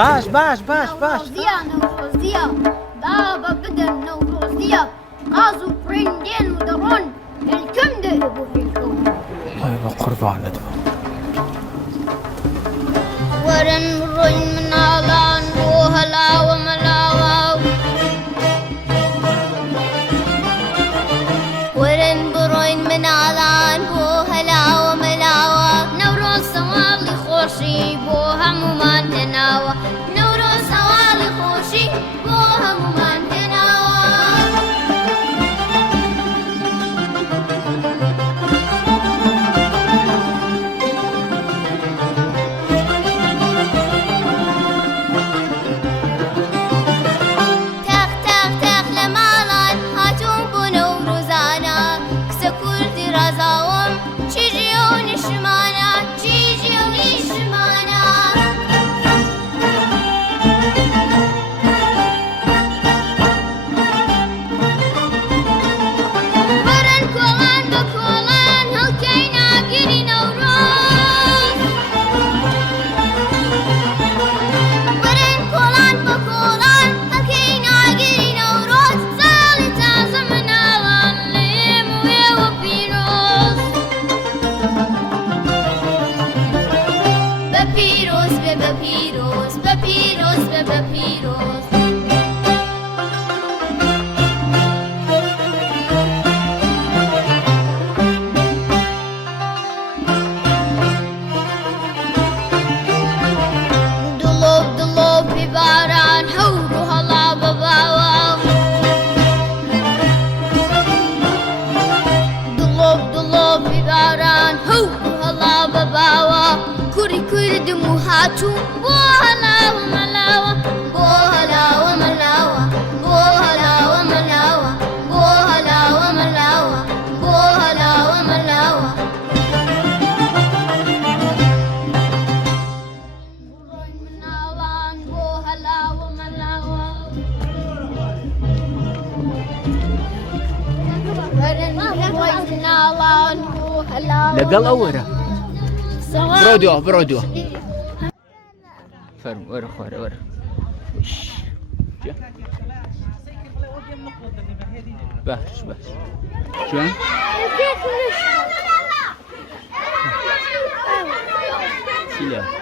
باش باش باش باش نوروزية بابا بدر نوروزية غازو برندين ودرون الكم دهبوا في الكون أيوة قربان ندبه ورن روين من علان وهلا وملاوا ورن بروين من علان وهلا وملاوا نوروز سوالي خوشي بوها ممان هناوا نوروز سوالي خوشي بوها ممان هناوا Hatu bohala wa malawa bohala wa malawa bohala wa malawa bohala wa malawa bohala wa malawa bohala wa malawa لقل أوره برودو فرم ورا وش باش شو سلام